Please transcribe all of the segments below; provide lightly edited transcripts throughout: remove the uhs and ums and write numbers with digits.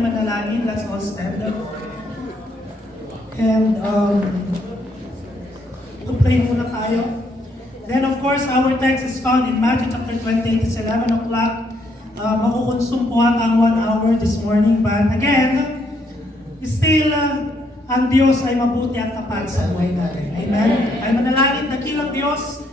tayo manalangin. Let's all stand up. And to pray muna tayo. Then of course, our text is found in Matthew chapter 28. It's 11 o'clock. Makukonsume po ang 1 hour this morning. But again, still, ang Diyos ay mabuti at tapat sa buhay natin. Amen? Ay manalangin, dakilang Diyos.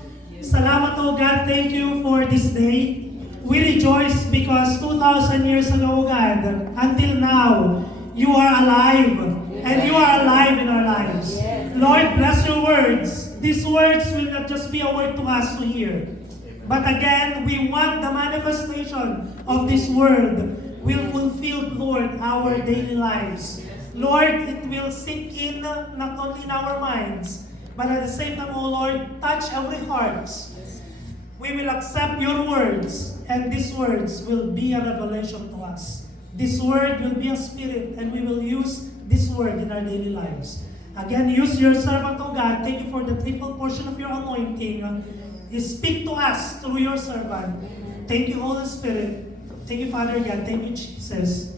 Salamat o God, thank you for this day. We rejoice because 2,000 years ago, God, until now, you are alive. And you are alive in our lives. Lord, bless your words. These words will not just be a word to us to hear. But again, we want the manifestation of this word will fulfill, Lord, our daily lives. Lord, it will sink in not only in our minds, but at the same time, oh Lord, touch every heart. We will accept your words, and these words will be a revelation to us. This word will be a spirit, and we will use this word in our daily lives. Again, use your servant, O God. Thank you for the triple portion of your anointing. Speak to us through your servant. Thank you, Holy Spirit. Thank you, Father God. Thank you, Jesus.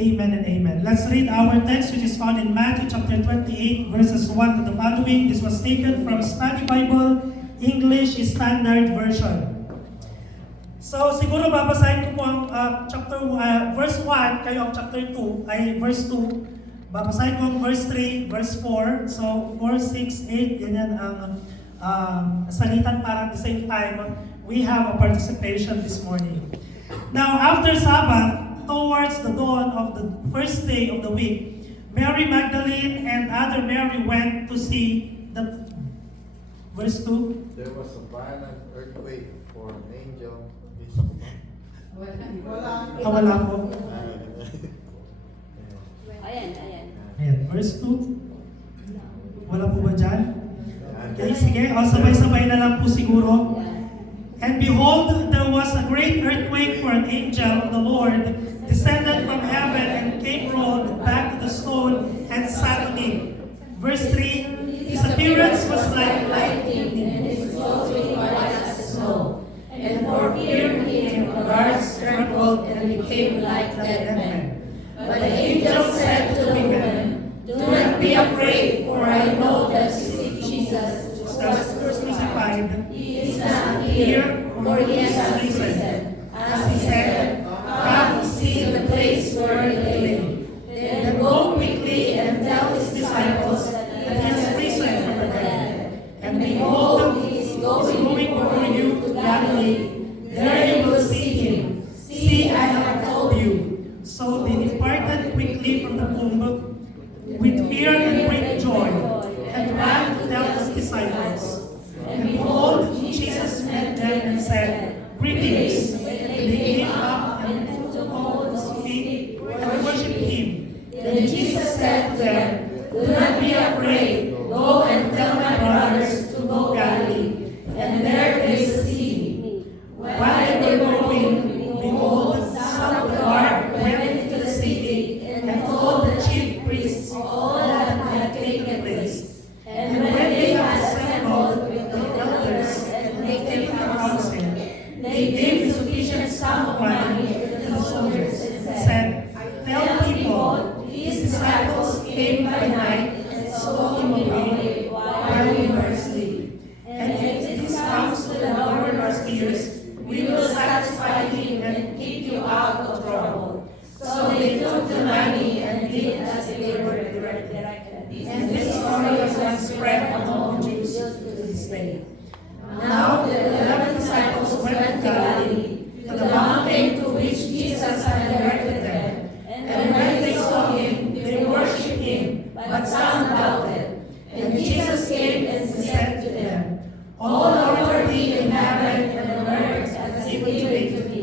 Amen and amen. Let's read our text, which is found in Matthew chapter 28, verses 1 to the following. This was taken from Study Bible, English Standard Version. So, siguro babasahin ko po ang verse 1, kayo ang chapter 2, ay verse 2. Babasahin ko ang verse 3, verse 4. So, 4, 6, 8, ganyan ang salitan para at the same time, we have a participation this morning. Now, after Sabbath, towards the dawn of the first day of the week, Mary Magdalene and other Mary went to see the... Verse 2. There was a violent earthquake, for an angel... Wala po. Ayan. Verse 2. Wala po ba dyan? Okay, sige. Sabay-sabay na lang po siguro. And behold, there was a great earthquake, for an angel of the Lord descended from heaven and came rolled back to the stone and sat on it. Verse 3. His appearance was like lightning, and his clothes were white as snow. And for fear him, the guards trembled and became like dead men. But the angel said to the women, "Do not be afraid, for I know that you seek Jesus, who was crucified. He is not here, for he has risen. As he said, come see the place where he lay. Then go quickly and tell his disciples that he has risen from the dead. And behold, he is going before you to Galilee. There you will see him. See, I have told you." So they departed quickly from the tomb with fear and great joy, and ran to tell his disciples. And behold, Jesus met them and said, "Greetings." And they came up and took hold of his feet and worshipped him. Then Jesus said to them, "Do not be afraid. Go and tell my brothers to go Galilee, and there they will see me." While they were going, behold, some of the guard went into the city and told the chief priests all that had taken place. And when they had assembled with the elders and they taken the council, they gave sufficient sum of money to the soldiers and said, "Tell people, these disciples came by night and stole him away while we were asleep. And if this comes to the governor's ears, we will satisfy him and keep you out of trouble." So they took the money and did as they were directed. And this story was then spread among the Jews to this day. Now the 11 disciples went to Galilee, to the mountain to which Jesus had directed them. And when they saw him, they worshipped him, but some doubted. And Jesus came and said to them, "All authority in heaven and on earth has been given to me.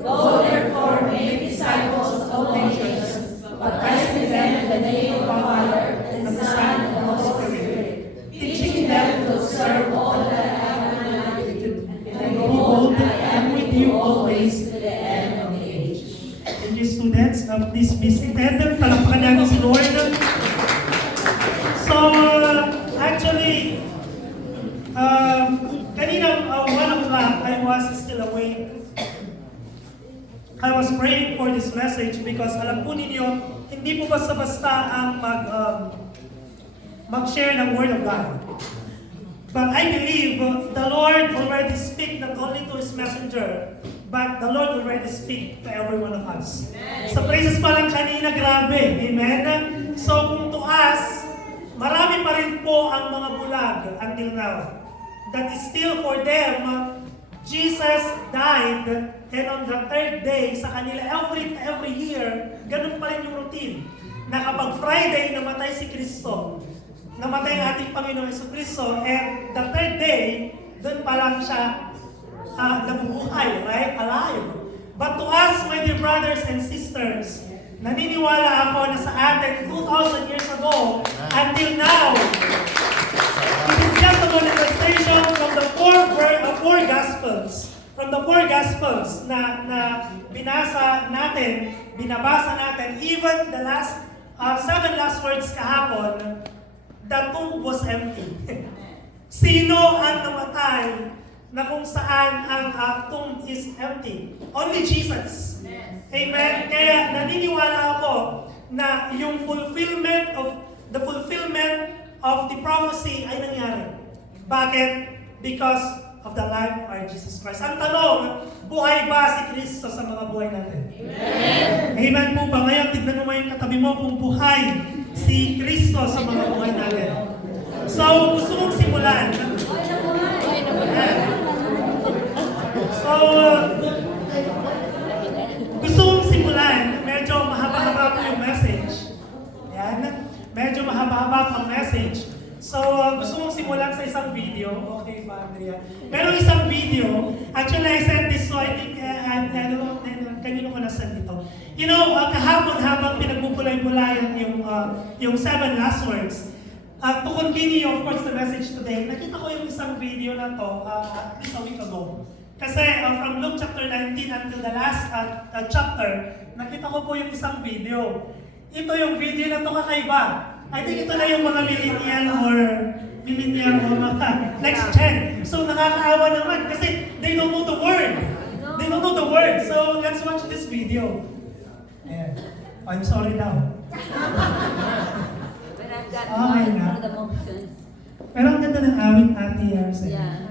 Go therefore, make disciples of all nations, baptizing them in the name of the Father, and the Son, and the Holy Spirit, teaching them to observe all that I have commanded you. And behold, I am with you always to the end of the age." Thank you, students. Please be seated. Palakpakan natin si Lord. So, actually, kanina 1 o'clock, I was still awake. I was praying for this message because alam po ninyo, hindi po basta-basta ang mag-share ng Word of God. But I believe the Lord already speak not only to His messenger, but the Lord already speak to every one of us. Sa praises pa lang kanina, grabe. Amen? So kung to us, marami pa rin po ang mga bulag until now. That is still for them, Jesus died, and on the third day, sa kanila, every year, ganun pa rin yung routine. Na kapag Friday, namatay si Kristo, namatay ang ating Panginoon Jesucristo, and the third day, doon pa lang siya nabubuhay, right? Alive. But to us, my dear brothers and sisters, naniniwala ako na sa atin 2,000 years ago, until now, it is just a manifestation from the four Gospels. From the four Gospels na binasa natin, binabasa natin, even the last 7 last words kahapon, the tomb was empty. Sino ang namatay na kung saan ang tomb is empty? Only Jesus. Amen? Kaya naniniwala ako na yung fulfillment of the prophecy ay nangyari. Bakit? Because of the life of our Jesus Christ. Ang tanong, buhay ba si Kristo sa mga buhay natin? Amen! Amen po ba? Ngayon, tignan mo yung katabi mo kung buhay si Kristo sa mga buhay natin. So, gusto mong simulan. So, gusto mong simulan. Medyo mahaba-haba po yung message. Yan. Medyo mahaba-haba po ang message. So, gusto mong simulan sa isang video. Okay ba, Andrea? Meron isang video. Actually, I sent this, so I think, I don't know, kanino ko na-send ito. You know, kahapon habang pinagbubulay-bulayan yung 7 last words, to continue, of course, the message today, nakita ko yung isang video na to at least a week ago. Kasi from Luke chapter 19 until the last chapter, nakita ko po yung isang video. Ito yung video na to kakaiba. I think ito na yung mga millennial or mga next gen. So nakakaawa naman kasi they don't know the word. They don't know the word. So let's watch this video. Ayan. I'm sorry now. But I've got Okay na. the motions. Pero ang ganda ng awit, Ate Yarsen. Yeah.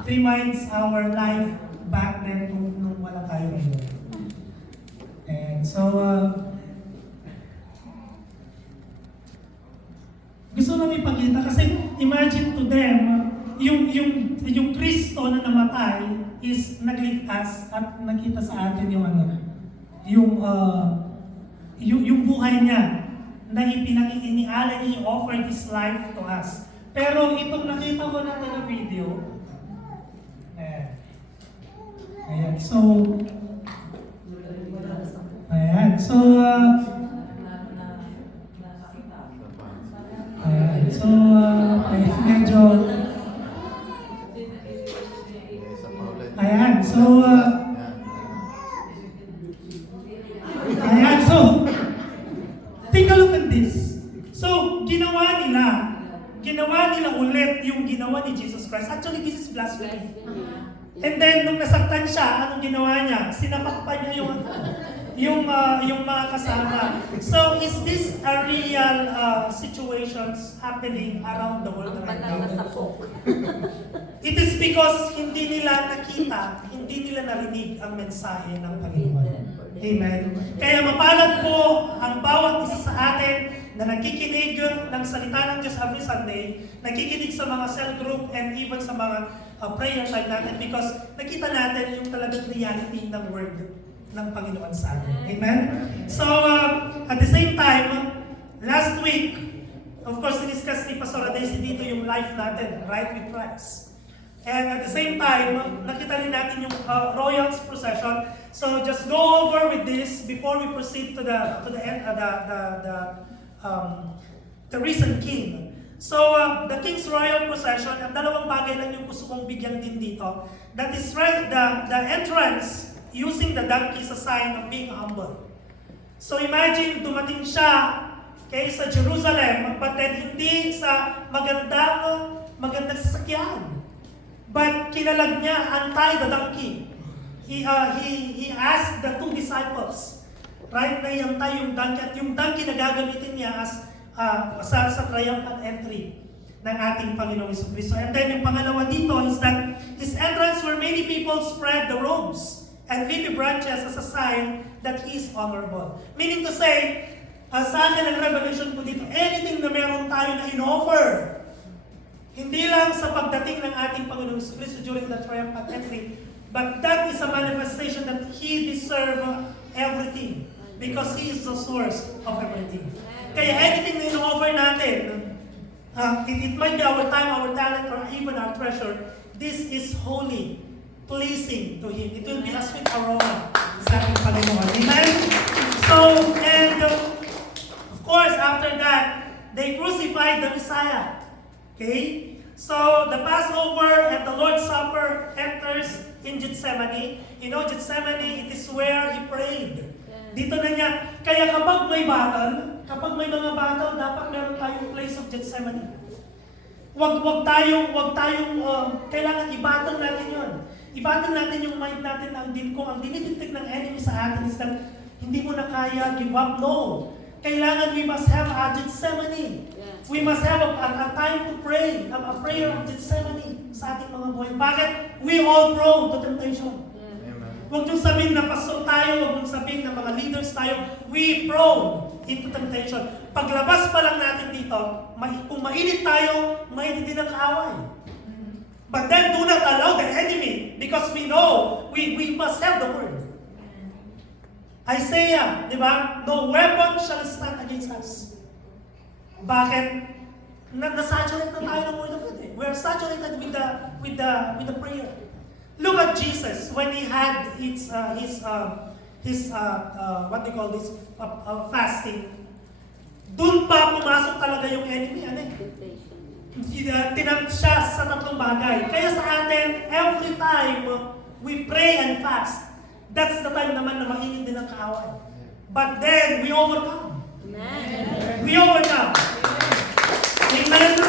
It reminds our life back then nung wala tayo ngayon. And so, gusto namin ipakita kasi imagine to them, yung Kristo na namatay is nagligtas at nakita sa atin yung yung buhay niya na inialay niya, offered His life to us. Pero itong nakita ko natin na video, ayan, so, medyo, take a look at this. So, ginawa nila ulit yung ginawa ni Jesus Christ. Actually, this is blasphemy. And then, nung nasaktan siya, anong ginawa niya? Sinapakpan niya yung mga kasama. So, is this a real situations happening around the world right now? It is because hindi nila nakita, hindi nila narinig ang mensahe ng Panginoon. Amen. Kaya mapalad po ang bawat isa sa atin na nakikinig ng salita ng Diyos every Sunday, nakikinig sa mga cell group and even sa mga prayer time natin because nakita natin yung talagang reality ng word ng Panginoon sa atin. Amen? So, at the same time, last week, of course, siniskas ni Pastor Daisy dito yung life natin, right with Christ. And at the same time, nakita rin natin yung royals procession. So just go over with this before we proceed to the recent king. So the king's royal procession, at dalawang bagay lang yung gusto kong bigyan din dito. That is the entrance using the donkey as a sign of being humble. So imagine dumating siya sa Jerusalem, but then hindi sa magandang sasakyan. But kinalag niya, untie the donkey. he asked the two disciples, right, na iantay yung donkey, at yung donkey na gagamitin niya as sa triumphant entry ng ating Panginoong Jesucristo. And then yung pangalawa dito is that his entrance where many people spread the robes and leafy branches as a sign that he is honorable. Meaning to say, sa akin ang revelation ko dito, anything na meron tayo na in-offer, hindi lang sa pagdating ng ating Panginoong Jesucristo during the triumphant entry, but that is a manifestation that he deserves everything because he is the source of everything. Kaya anything na in-offer natin, it might be our time, our talent, or even our treasure, this is holy, pleasing to Him. It will be a sweet aroma sa ating Panginoon. Amen? So, and of course, after that, they crucified the Messiah. Okay? So, the Passover and the Lord's Supper enters in Gethsemane. You know, Gethsemane, it is where He prayed. Dito na niya, kaya kapag may battle, kapag may mga battle, dapat meron tayong place of Gethsemane. Wag tayong kailangan i-battle natin yun. I-battle natin yung mind natin kung ang diniditig ng enemy sa atin is that hindi mo na kaya, give up. No. Kailangan we must have a Gethsemane. We must have a time to pray, a prayer of Gethsemane sa ating mga buhay. Bakit? We all prone to temptation. Huwag niyong sabihin na pastor tayo, huwag niyong sabihin na mga leaders tayo, we prone into temptation. Paglabas pa lang natin dito, kung mainit tayo, mainit din ang kaaway. But then do not allow the enemy because we know we must have the word. Isaiah, di ba? No weapon shall stand against us. Bakit? Nasaturate na tayo ng word of God. We are saturated with the prayer. Look at Jesus when he had his what they call this fasting. Doon pa pumasok talaga yung enemy. Tinamp siya sa tatlong bagay. Kaya sa atin, every time we pray and fast, that's the time naman na mainit din ang kaaway. But then we overcome. Amen. We overcome. Amen.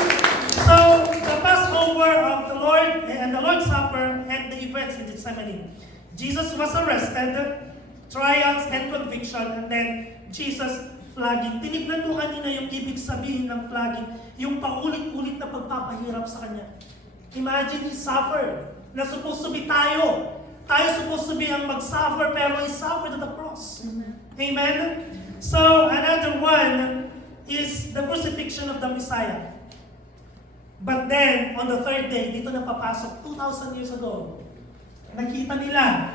So, the Passover of the Lord and the Lord's Supper and the events in Gethsemane. Jesus was arrested, trials and conviction, and then Jesus flogging. Tinignan mo kanina yung ibig sabihin ng flogging, yung paulit-ulit na pagpapahirap sa Kanya. Imagine He suffered, na supposed to be tayo. Tayo supposed to be ang mag-suffer, pero He suffered at the cross. Amen? So, another one is the crucifixion of the Messiah. But then, on the third day, dito na papasok, 2,000 years ago, nakita nila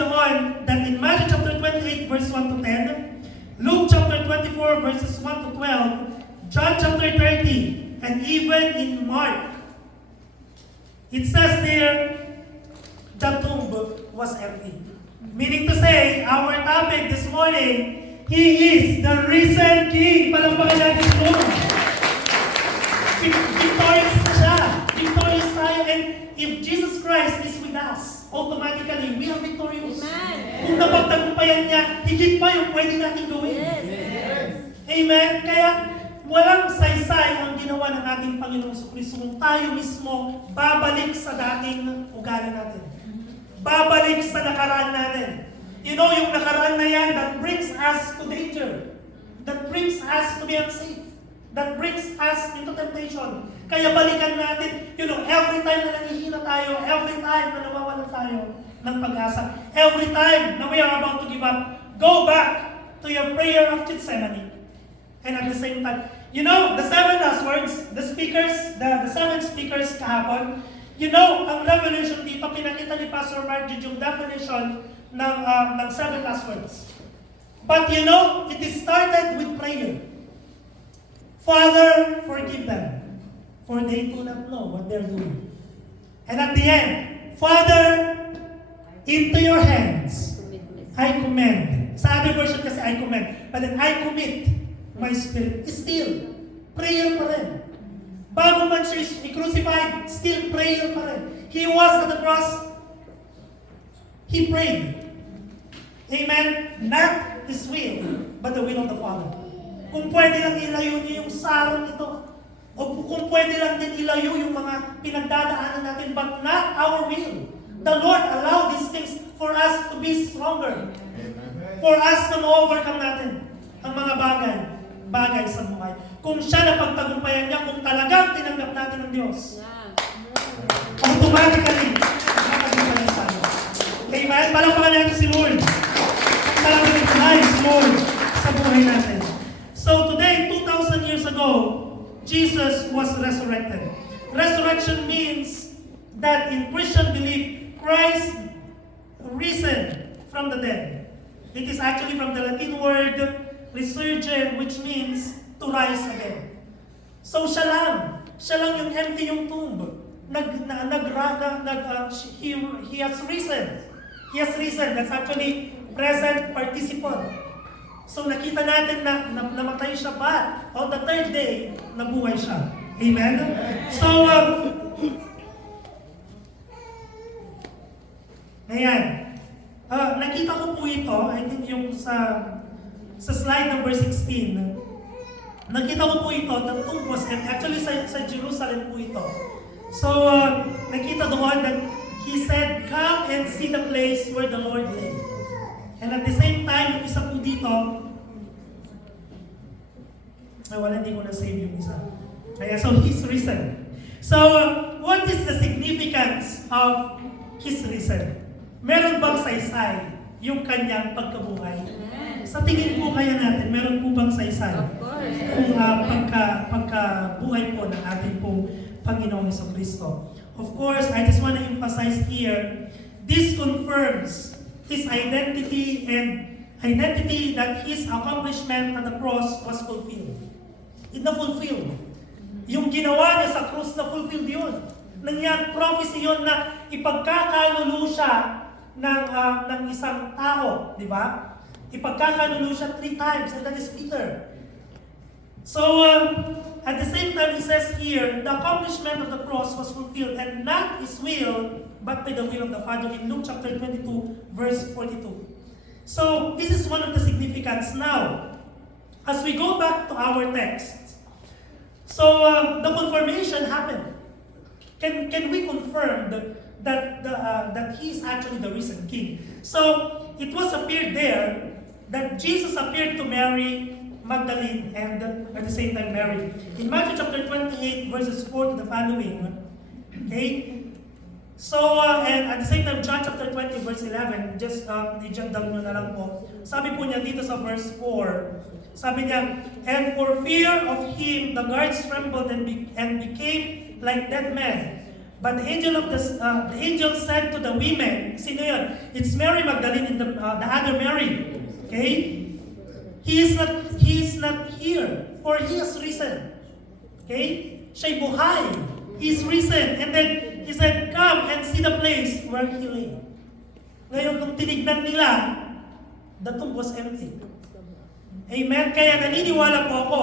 doon that in Matthew chapter 28, verse 1 to 10, Luke chapter 24, verses 1 to 12, John chapter 30, and even in Mark, it says there, the tomb was empty. Meaning to say, our topic this morning, He is the risen King. Palampakan natin si Lord. Victorious siya. Victorious tayo. And if Jesus Christ is with us, automatically, we are victorious. Amen. Kung napagtagumpayan niya, higit pa yung pwede natin gawin. Yes. Amen? Kaya, walang saysay ang ginawa ng ating Panginoong Jesucristo kung tayo mismo babalik sa dating ugali natin. Babalik sa nakaraan natin. You know, yung nakaraan na yan, that brings us to danger. That brings us to be unsafe. That brings us into temptation. Kaya balikan natin, you know, every time na nangihina tayo, every time na nawawalan tayo ng pag-asa, every time na we are about to give up, go back to your prayer of Gethsemane. And at the same time, you know, the seven last words, the seven speakers kahapon, you know, ang revelation dito, pinakita ni Pastor Mark yung definition ng seven last words. But you know, it is started with prayer. Father, forgive them, for they do not know what they're doing. And at the end, Father, into your hands, I commend. Sa other version kasi I commend. But then I commit my spirit. Still, prayer pa rin. Bago man siya i-crucified, still prayer pa rin. He was at the cross. He prayed. Amen? Not His will, but the will of the Father. Kung pwede lang ilayo niyo yung sarong ito, o kung pwede lang din ilayo yung mga pinagdadaanan natin, but not our will, The Lord allowed these things for us to be stronger. Amen. For us na ma-overcome natin ang mga bagay sa buhay. Kung siya na pagtagumpayan niya, kung talagang tinanggap natin ng Diyos, automatically, makakagumpayan tayo. Amen? Palakpakan natin si Lord. Talagang mahal si Lord sa buhay natin. So today, 2,000 years ago, Jesus was resurrected. Resurrection means that in Christian belief, Christ risen from the dead. It is actually from the Latin word resurgere, which means to rise again. So siya lang yung empty yung tomb. He has risen. He has risen. That's actually present participle. So nakita natin na namatay siya pa. On the third day, nabuhay siya. Amen? So, ayan. Nakita ko po ito, I think yung sa slide number 16. Nakita ko po ito, the tomb was empty. Actually, sa Jerusalem po ito. So, nakita doon that he said, "Come and see the place where the Lord lay." And at the same time, yung isa po dito, hindi ko na-save yung isa. Kaya, so he's risen. So, what is the significance of his risen? Meron bang saysay yung kanyang pagkabuhay? Sa tingin po kaya natin, meron po bang saysay? Of course. Kung pagkabuhay po ng ating pong Panginoong Jesucristo. Of course, I just want to emphasize here, this confirms his identity that his accomplishment at the cross was fulfilled. Na-fulfilled. Yung ginawa niya sa krus, na-fulfilled yun. Nangyari, prophecy yun na ipagkakalulu siya ng isang tao, di ba? Ipagkakalulu siya 3 times, and that is Peter. So, at the same time, he says here, the accomplishment of the cross was fulfilled, and not his will, but by the will of the Father, in Luke chapter 22, verse 42. So, this is one of the significance. Now, as we go back to our text, so the confirmation happened. Can we confirm that he is actually the risen King? So, it was appeared there that Jesus appeared to Mary Magdalene and at the same time Mary. In Matthew chapter 28 verses 4 to the following, okay? So, and at the same time, John chapter 20 verse 11, just i-jot down nyo na lang po. Sabi po niya dito sa verse 4, sabi niya, "And for fear of him, the guards trembled and became like dead men. But the angel said to the women," sino yun? It's Mary Magdalene and the other Mary. Okay? He is not here, for he has risen. Okay? Siya'y buhay. He is risen. And then he said, "Come and see the place where he lay." Ngayon, kung tinignan nila, the tomb was empty. Amen? Kaya naniniwala po ako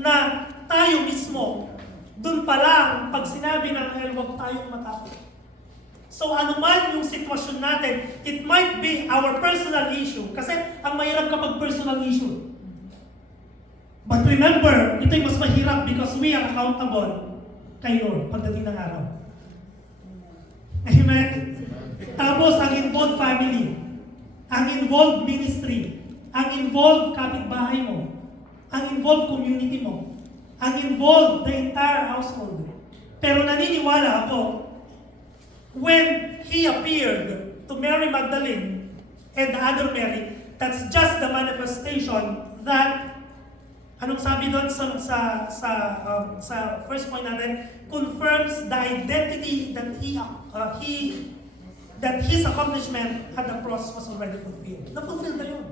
na tayo mismo, dun pa lang, pag sinabi ng anghel, huwag tayong matakot. So anuman yung sitwasyon natin, it might be our personal issue. Kasi ang mahirap kapag personal issue. But remember, ito yung mas mahirap because we are accountable kay Lord pagdating ng araw. Amen? Tapos ang involved family, ang involved ministry, ang involved kapitbahay mo, ang involved community mo, ang involved the entire household. Pero naniniwala ako, when he appeared to Mary Magdalene and the other Mary, that's just the manifestation that, anong sabi doon sa first point natin, confirms the identity that that his accomplishment at the cross was already fulfilled. Na-fulfill na yun.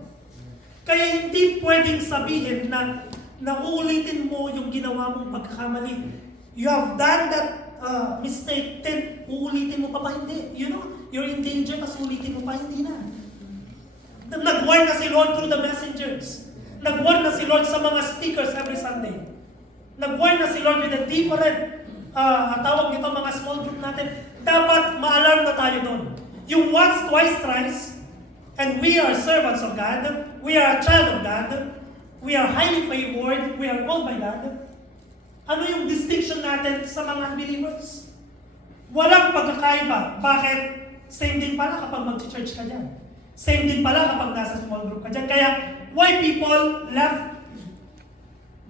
Kaya hindi pwedeng sabihin na uulitin mo yung ginawa mong pagkakamali. You have done that mistake, then uulitin mo pa ba? Hindi. You know, you're in danger, kasi ulitin mo pa, hindi na. Nag-warn na si Lord through the messengers. Nag-warn na si Lord sa mga speakers every Sunday. Nag-warn na si Lord with a different, tawag nito mga small group natin. Dapat ma-alarm na tayo doon. Yung once, twice, thrice, and we are servants of God, we are a child of God, we are highly favored, we are called by God. Ano yung distinction natin sa mga unbelievers? Walang pagkakaiba. Bakit? same din pala kapag mag-church ka dyan. Same din pala kapag nasa small group ka dyan. Kaya, why people left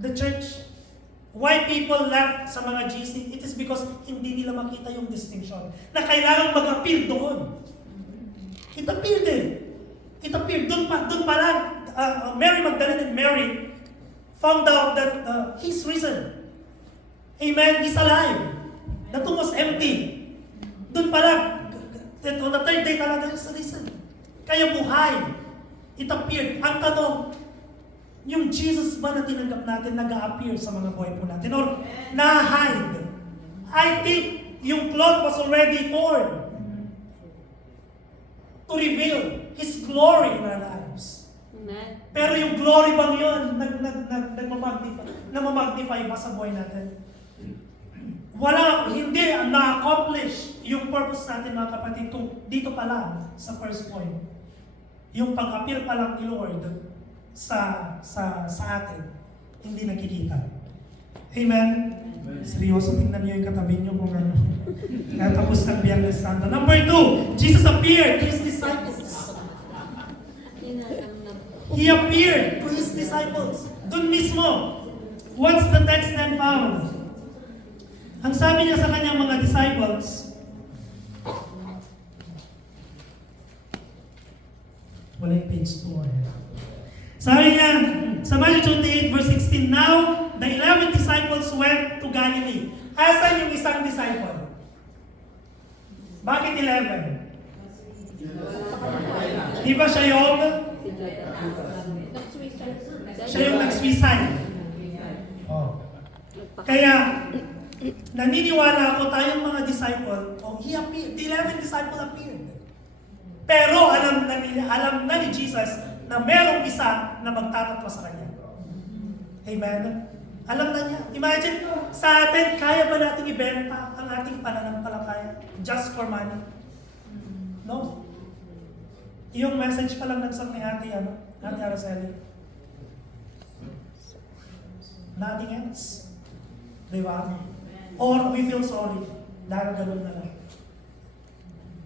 the church? Why people left sa mga GC? It is because hindi nila makita yung distinction na kailangan mag-appeal doon. It appeared eh. It appeared. Doon pa lang, Mary Magdalene and Mary found out that He's risen. Amen? He's alive. The tomb was empty. Doon pa lang, on the third day talaga, He's risen. Kaya buhay. It appeared. Ang tanong, yung Jesus ba na tinanggap natin nag-a-appear sa mga buhay po natin? Or na-hide? I think yung cloth was already torn to reveal His glory in our lives. Amen. Pero yung glory bang yun, namamagnify ba sa buhay natin? Hindi na-accomplish yung purpose natin mga kapatid kung dito pa lang sa first point. Yung pag-appear pa lang ni Lord sa atin, hindi nakikita. Amen? Seryoso, tingnan niyo yung katabi niyo kung ano. Natapos ng Biyernes Santo. Number 2, Jesus appeared to His disciples. He appeared to His disciples. Doon mismo. What's the text then found? Ang sabi niya sa kanyang mga disciples, wala yung page 2. Sabi niya, sa Matthew 28 verse 16, now the 11 disciples went to Galilee. Asan yung isang disciple? Bakit 11? Di ba siya yung nag-suicide? Oh. Kaya, naniniwala ako tayong mga disciple, He appeared, the 11 disciple appeared. Pero alam na ni Jesus na merong isa na magtatatwa sa Kanya. Amen? Alam na niya. Imagine, sa atin, kaya ba natin ibenta ang ating pananampalataya just for money? No? Yung message pa lang nagsang ni Ate Araceli. Nothing else. Diba? Or we feel sorry. Dahil ganun na lang.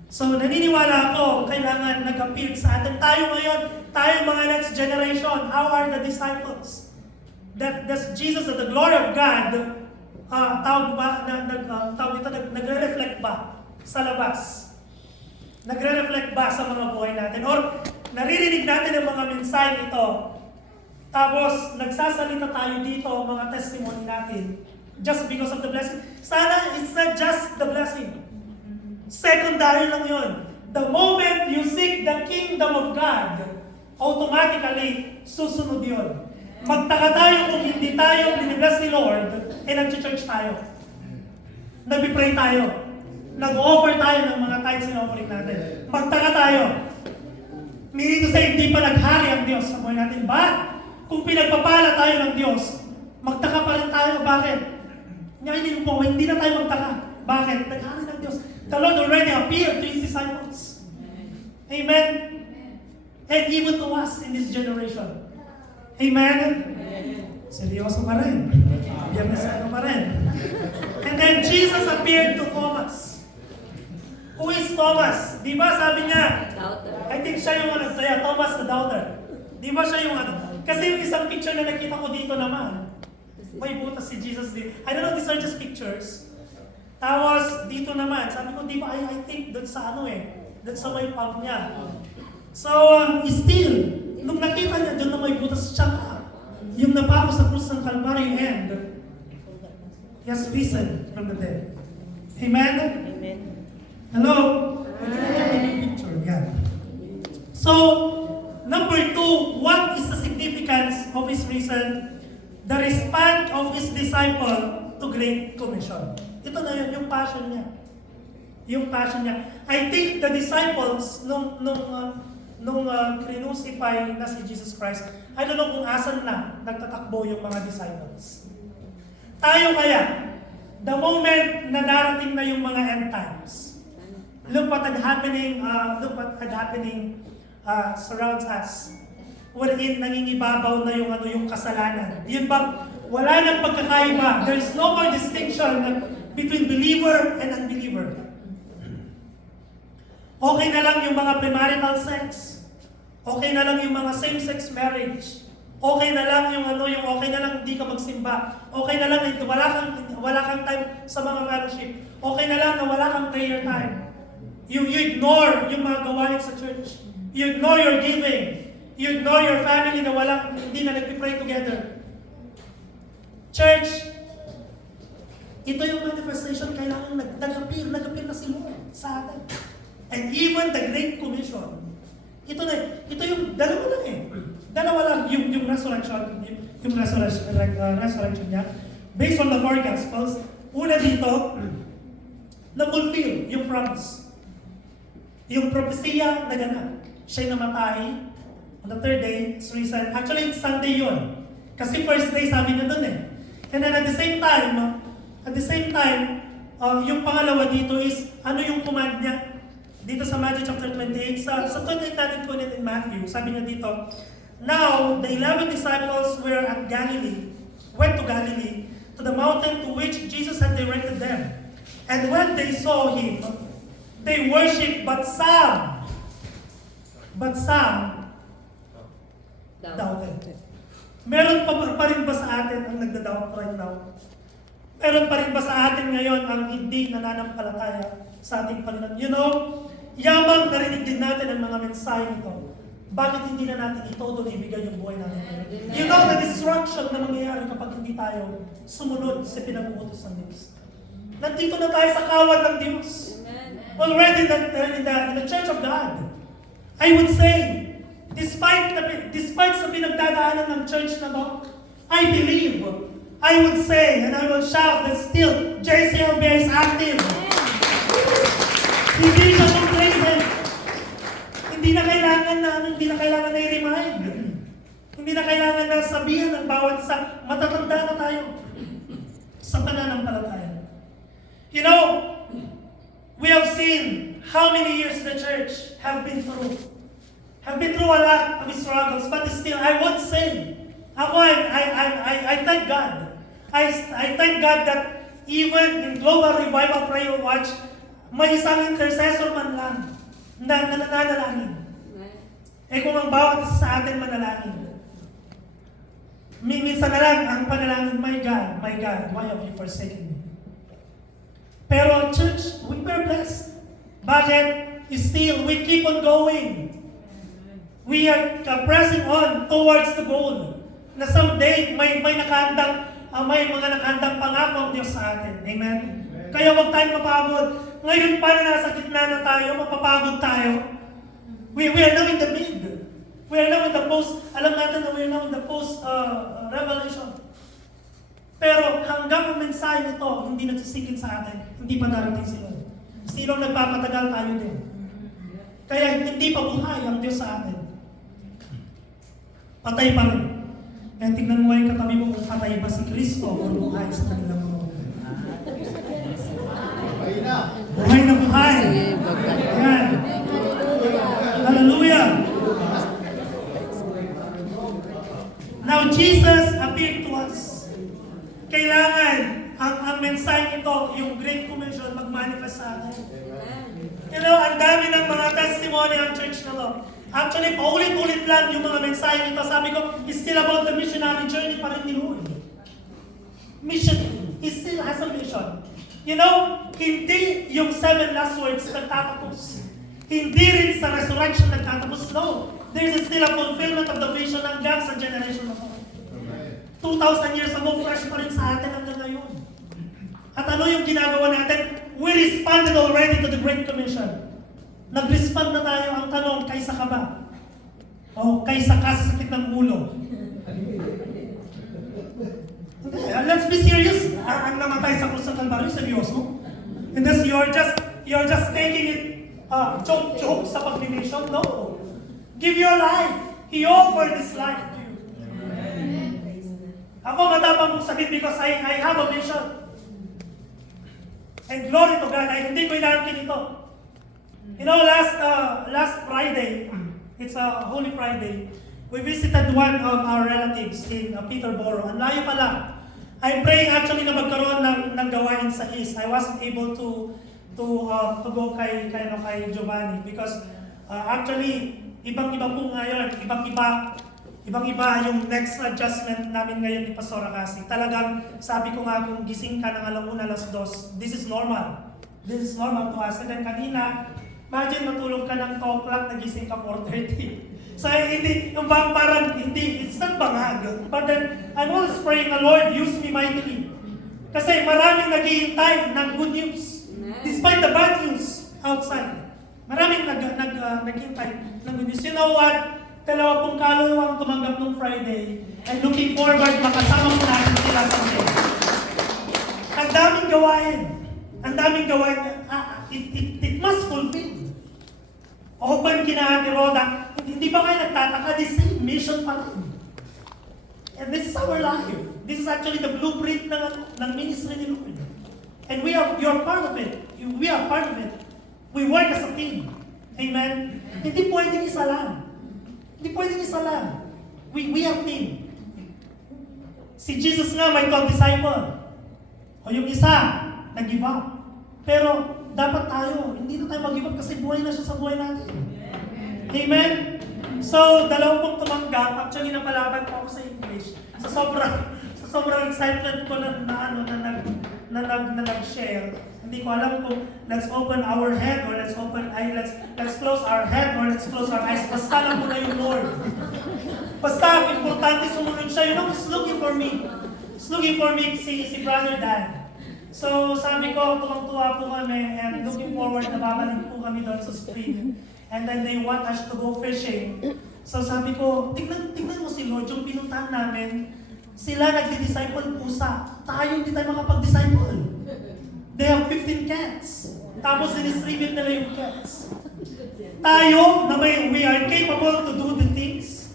So, naniniwala ako, kailangan nag-appear sa atin. Tayo ngayon, tayo mga next generation, how are the disciples? That Jesus, the glory of God, nagre-reflect ba sa labas? Nagre-reflect ba sa mga buhay natin? Or naririnig natin ang mga mensahe ito, tapos nagsasalita tayo dito, mga testimony natin, just because of the blessing. Sana, it's not just the blessing. Secondary lang yun. The moment you seek the kingdom of God, automatically, susunod yun. Magtaka tayo kung hindi tayo binibless ni Lord, nag-church tayo. Nag-pray tayo. Nag-offer tayo ng mga tithes and offering natin. Magtaka tayo. Meaning to say, hindi pa naghari ang Diyos sa buhay natin. But, kung pinagpapala tayo ng Diyos, magtaka pa rin tayo. Bakit? Hindi na tayo magtaka. Bakit? Naghari ng Diyos. The Lord already appeared to His disciples. Amen? And even to us in this generation. Amen? Seryoso pa rin. Biyernes Santo pa rin. And then Jesus appeared to Thomas. Who is Thomas? Di ba sabi niya, I think siya yung Thomas the doubter. Di ba siya yung Kasi yung isang picture na nakita ko dito naman, may butas si Jesus din. I don't know, these are just pictures. Tapos, dito naman, sabi ko, di ba, I think doon sa doon sa may palm niya. So, still, nung nakita niya doon na may butas siya, yung napako sa krus ng Calvary and He has risen from the dead. Amen? Amen. Hello? Picture, yan. So, number 2, what is the significance of His reason? The response of His disciple to Great Commission. Ito na yun, yung passion niya. Yung passion niya. I think the disciples, nung crucify na si Jesus Christ, I don't know kung asan na nagtatakbo yung mga disciples. Tayo kaya, the moment na darating na yung mga end times, look what had happening surrounds us. Wherein nangingibabaw na yung kasalanan. Yun bang wala nang pagkakaiba. There is no more distinction between believer and unbeliever. Okay na lang yung mga premarital sex. Okay na lang yung mga same-sex marriage. Okay na lang yung okay na lang hindi ka magsimba. Okay na lang wala kang time sa mga fellowship. Okay na lang na wala kang prayer time. You ignore yung mga gawain sa church. You ignore your giving. You ignore your family na hindi na nagpipray together. Church, ito yung manifestation kailangan nag-appear na si Lord sa atin. And even the Great Commission. Ito yung dalawa lang eh. Dalawa lang yung resurrection, resurrection niya. Based on the four Gospels, una dito, na-fulfill yung promise. Yung propesya naganap. Siya'y namatay. On the third day, is risen. Actually, it's Sunday yun. Kasi first day sabi na dun eh. And then at the same time, yung pangalawa dito is, ano yung command niya? Dito sa Matthew chapter 28, sa 28 natin kunin in Matthew, sabi niya dito, now, the 11 disciples were at Galilee, went to Galilee, to the mountain to which Jesus had directed them. And when they saw him, they worshipped, but some doubted. Meron pa rin ba sa atin ang nagda-doubt right now? Meron pa rin ba sa atin ngayon ang hindi nananampalataya sa ating Panginoon? You know, yamang narinig din natin ang mga mensahe nito. Bakit hindi na natin itodo ibigay yung buhay natin? You know the destruction na mangyayari kapag hindi tayo sumunod sa pinag-uutos ng Diyos. Nandito na tayo sa kawan ng Diyos. Already in the Church of God. I would say, despite sa pinagdadaanan ng church na to, I believe, I would say, and I will shout that still, JCLB is active. Hindi siya complacent. Hindi na kailangan na i-remind. Hindi na kailangan na sabihan ng bawat isa, matatanda na tayo sa pananampalataya. You know, we have seen how many years the church have been through a lot of struggles, but still, I would say, I thank God. I thank God that even in Global Revival Prayer Watch, may isang intercessor man lang na nananalangin. Eh kung ang bawat isa sa atin manalangin, minsan na lang ang panalangin, my God, why have you forsaken me? Pero church, we were blessed. Bakit? Still, we keep on going. We are pressing on towards the goal. Na someday, may mga nakahandang pangako ang Diyos sa atin. Amen? Kaya huwag tayong mapagod. Ngayon pa na nasa gitna na tayo, mapapagod tayo. We are now in the mid. We are now in the post, alam natin na we are now in the post-revelation. Pero hanggang ang mensahe nito, hindi nagsisikil sa atin, hindi pa darating sila. Silong nagpapatagal tayo din. Kaya hindi pa buhay ang Diyos sa atin. Patay pa rin. Kaya tignan mo yung katabi mo kung patay ba si Kristo o buhay sa kanilang mga buhay na buhay. Ayan. Hallelujah. Now, Jesus appeared to us. Kailangan ang mensahe ito, yung Great Commission, mag-manifest sa atin. You know, ang dami ng mga testimony ang church na to. Actually, paulit-ulit lang yung mga mensahe nito. Sabi ko, it's still about the missionary journey pa rin ni Lord. Mission, he still has a mission. You know, hindi yung 7 last words nagtatapos. Hindi rin sa resurrection nagtatapos. No. There's still a fulfillment of the vision ng God sa generation na to. 2,000 years ago, fresh pa rin sa atin hanggang ngayon. At ano yung ginagawa natin? We responded already to the Great Commission. Nag-respond na tayo. Ang tanong, kaysa ka ba? O kaysa ka sa sakit ng ulo? Let's be serious. Ang namatay sa krus ng Kalbaryo, seryoso? And this, you're just taking it joke sa pag-donation? No. Give your life. He offered His life to you. Ako matapang kong sabihin because I have a mission. And glory to God, hindi ko inaangkin ito. You know, last Friday, it's a Holy Friday, we visited one of our relatives in Peterborough. Ang layo pala. I'm praying actually na magkaroon ng gawain sa East. I wasn't able to to go kay Giovanni because actually ibang-iba po ngayon, ibang-iba yung next adjustment namin ngayon ni Pastor Akasi. Talagang sabi ko nga kung gising ka ng alauna, alas 2, this is normal. This is normal to us. And then kanina, imagine matulog ka ng 2 o'clock, nagising ka 4:30. So hindi, yung bang parang hindi, it's not bangag. But then, I'm always praying the Lord, use me mightily. Kasi maraming naghihintay ng good news. Despite the bad news outside. Maraming naghihintay ng good news. You know what? 2 kaluluwang tumanggap nung Friday. And looking forward, makasama po natin sila someday. Ang daming gawain. Ang daming gawain. It must fulfill. O ba yung kina Roda, hindi ba kayo nagtataka? The same mission pa rin. And this is our life. This is actually the blueprint ng ministry ni Lord. And you are part of it. We are part of it. We work as a team. Amen? Hindi pwedeng isa lang. Hindi pwedeng isa lang. We are team. Si Jesus nga may 12 disciple. O yung isa, nag-give up. Pero dapat tayo, hindi na tayo mag-give up kasi buhay na siya sa buhay natin. Amen? So, 2 pong tumanggap. Actually, napalaban ko ako sa English. Sa sobrang excitement ko na nag-share. Hindi ko alam kung let's open our head or let's close our head or let's close our eyes. Basta lang muna yung Lord. Basta, importante sumunod siya. You know, he's looking for me. He's looking for me, si Brother Dan. So, sabi ko, tuwang-tuwa po kami and looking forward na babalik po kami doon sa spring. And then they want us to go fishing. So sabi ko, tignan mo si Lord, yung pinuntahan namin, sila nagdi-disciple pusa. Tayo hindi tayo makapag-disciple. They have 15 cats. Tapos distribute nila yung cats. Tayo, na we are capable to do the things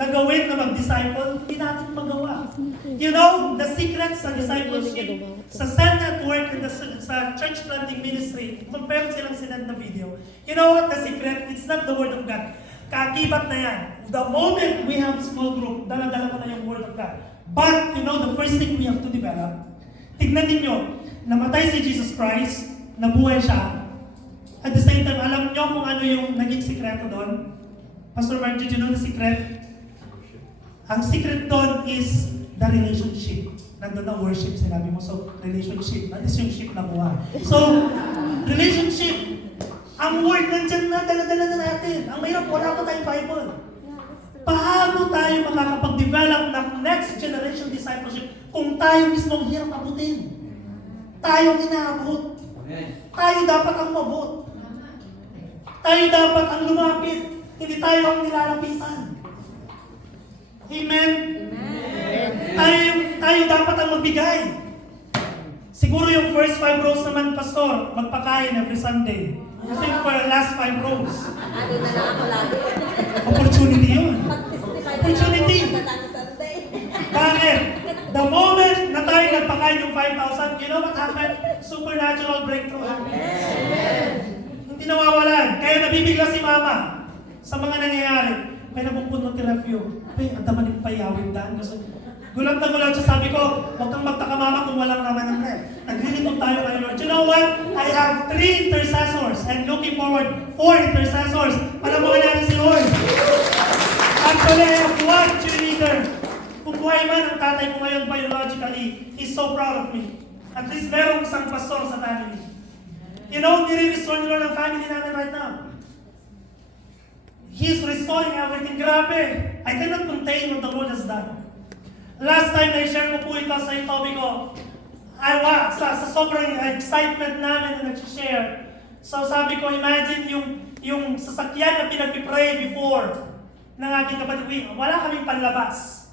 na gawin na mag-disciple, hindi natin magawa. You know, the secret sa discipleship, sa Cell Network and sa church planting ministry, compare silang sinend na video. You know what the secret? It's not the Word of God. Kakibat na yan. The moment we have a small group, dala-dala ko na yung Word of God. But, you know, the first thing we have to develop, tignan ninyo, namatay si Jesus Christ, nabuhay siya. At the same time, alam nyo kung ano yung naging sikreto doon? Pastor Mark, did you know the secret? Ang secret doon is the relationship. Nandun na worship, sinabi mo. So, relationship. That is yung ship na buhay. So, relationship. Ang word nandyan na, dala-dala na natin. Ang mahirap, wala pa tayong Bible. Paano tayo makakapag-develop ng next generation discipleship kung tayo mismo ang hirap abutin? Tayo inaabot. Tayo dapat ang mabot. Tayo dapat ang lumapit. Hindi tayo ang nilalapitan. Amen? Tayo dapat ang magbigay. Siguro yung first 5 rows naman, Pastor, magpakain every Sunday. Kasi for the last 5 rows. Ano na lang ako lagi. Opportunity yun. Opportunity. Sunday. Bakit? The moment na tayo nagpakain yung 5,000, you know what happened? Supernatural breakthrough happened. Hindi nawawalan. Kaya nabibigla si Mama sa mga nangyayari. May napupunod ni Refugio. Ay, ang dama ni Payawin daan. Gulat na gulat siya. Sabi ko, huwag kang magtaka Mama kung walang naman ng ref. Naglilingkod tayo kay Lord. You know what? I have 3 intercessors and looking forward 4 intercessors. Palamukin natin si Lord. Actually, I have 1 cheerleader. Kung buhay man ang tatay ko ngayon biologically, he's so proud of me. At least merong isang pastor sa family. You know, nire-restore nila ng family namin right now. He's restoring everything. Grabe. I cannot contain what the Lord has done. Last time na-share ko po ito sa Itobi ko, sa sobrang excitement namin na nag-share. So sabi ko, imagine yung sasakyan na pinag-pray before ng aking kapatid. Wala kaming panlabas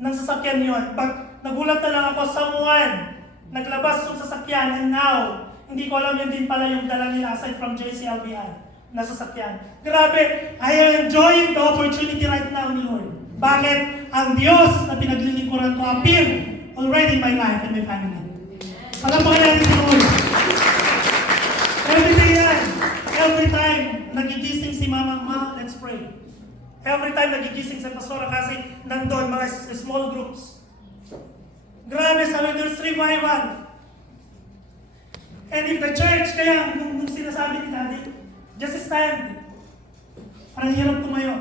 ng sasakyan yun. Pag nagulat na lang ako, someone naglabas yung sasakyan and now, hindi ko alam yun din pala yung dala nila aside from JCLBI na sasakyan. Grabe, I am enjoying the opportunity right now ni Lord. Bakit? Ang Diyos na pinaglilingkuran ko appear already in my life and my family. Palampakan natin si Lord. Every day yan. Every time nagigising si Mama, Ma, let's pray. Every time nagigising si Pastora kasi nandun mga small groups. Grabe, sabi there's revival. And if the church, kaya nung sinasabi ni Daddy, just stand. Parang hirap tumayo.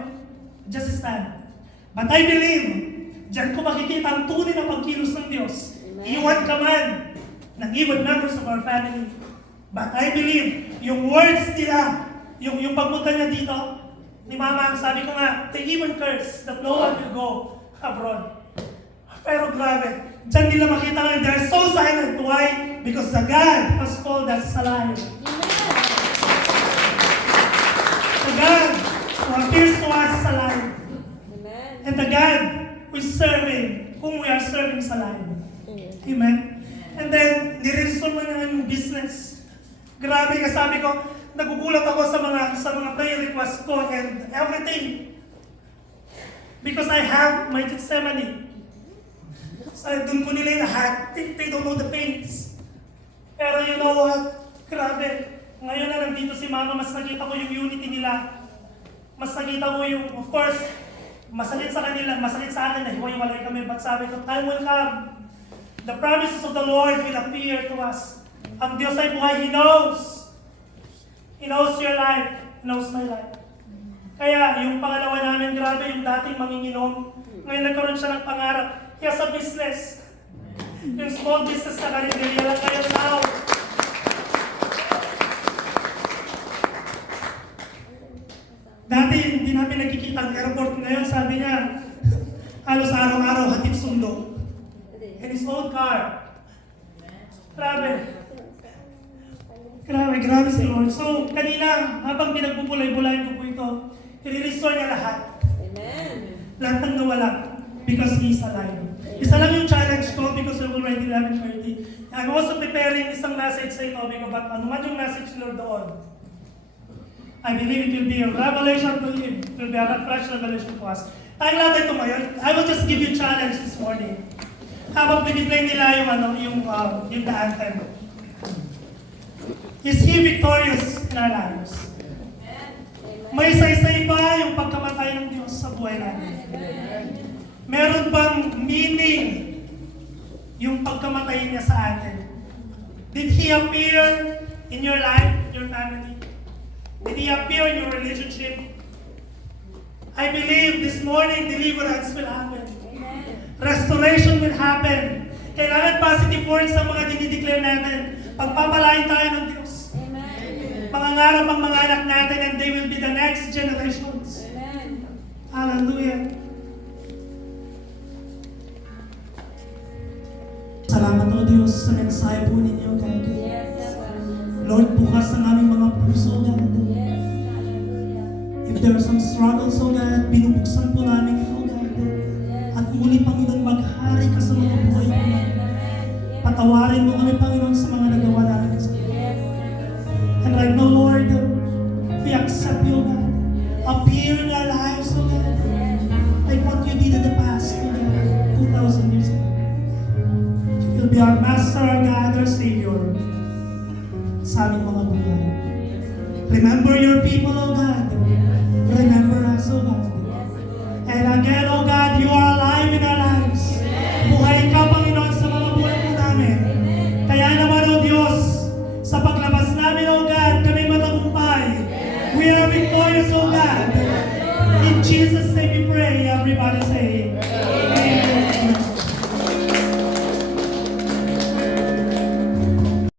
Just stand. But I believe, diyan ko makikita ang tunay na pagkilos ng Diyos. Iwan ka man ng even members of our family. But I believe, yung words nila, yung pagpunta niya dito, ni Mama, sabi ko nga, they even curse that no one will go abroad. Pero grabe, diyan nila makita nga, they're so silent. Why? Because the God has called us alive. The God who appears to us is alive. And the God who is serving, whom we are serving is alive. Amen. And then, nirestore mo na yung business. Grabe, sabi ko, nagugulat ako sa mga prayer requests ko and everything. Because I have my testimony. So, dun ko nila yung lahat. They don't know the pains. Pero you know what? Grabe. Ngayon na nandito si Mama, mas nakita ko yung unity nila. Mas nakita ko yung, of course, masakit sa kanila, masakit sa akin na hiwa-hiwalay kami. But sabi ko, time will come. The promises of the Lord will appear to us. Ang Diyos ay buhay. He knows. He knows your life. He knows my life. Kaya yung pangalawa namin, grabe, yung dating manginginom. Ngayon nagkaroon siya ng pangarap. He has a business. Yung small business sa Carinderia lang kayo now. Dati hindi namin nakikita ang airport. Ngayon sabi niya, halos araw-araw hatid sundo. In his own car. Grabe. Grabe si Lord. So, kanina, habang pinagbubulay-bulayan ko po ito, i-restore niya lahat. Amen. Lahat ng nawala. Because He is alive. Isa lang yung challenge ko because we're already 11:30. I'm also preparing isang message sa ito because ano man yung message Lord doon. I believe it will be a revelation to Him. It will be a fresh revelation to us. Tayo natin tumayo. I will just give you challenge this morning. Habang piniplay nila yung the anthem. Is He victorious in our lives? May isa-isa pa yung pagkamatay ng Diyos sa buhay natin. Meron bang meaning yung pagkamatay niya sa atin? Did He appear in your life, your family? Did He appear in your relationship? I believe this morning deliverance will happen. Restoration will happen. Kailangan positive words sa mga dinideclare natin. Pagpapalain tayo ng Diyos. Pangangarap ang mga anak natin and they will be the next generations. Hallelujah. Salamat o Diyos sa mensahe po ninyo, God. Lord, bukas ang aming mga puso, God. If there are some struggles, O God, binubuksan po namin ito, God. At muli, Panginoon, maghari ka sa mga buhay po namin. Patawarin mo kami, Panginoon, sa mga nagawa namin sa And right now, Lord, we accept you, God. Appear in our lives, O God. Like what you did in the past, O God, 2,000 years ago. You will be our Master, our God, our Savior sa aming mga buhay. Remember your people, O God. Remember us, O God. And again, O God, you are alive in our lives. Buhay ka, Panginoon, sa mga buhay po namin. Kaya naman, O Diyos, sa paglabas namin, O God, kami matagumpay. We are victorious, O God. In Jesus' name we pray. Everybody say,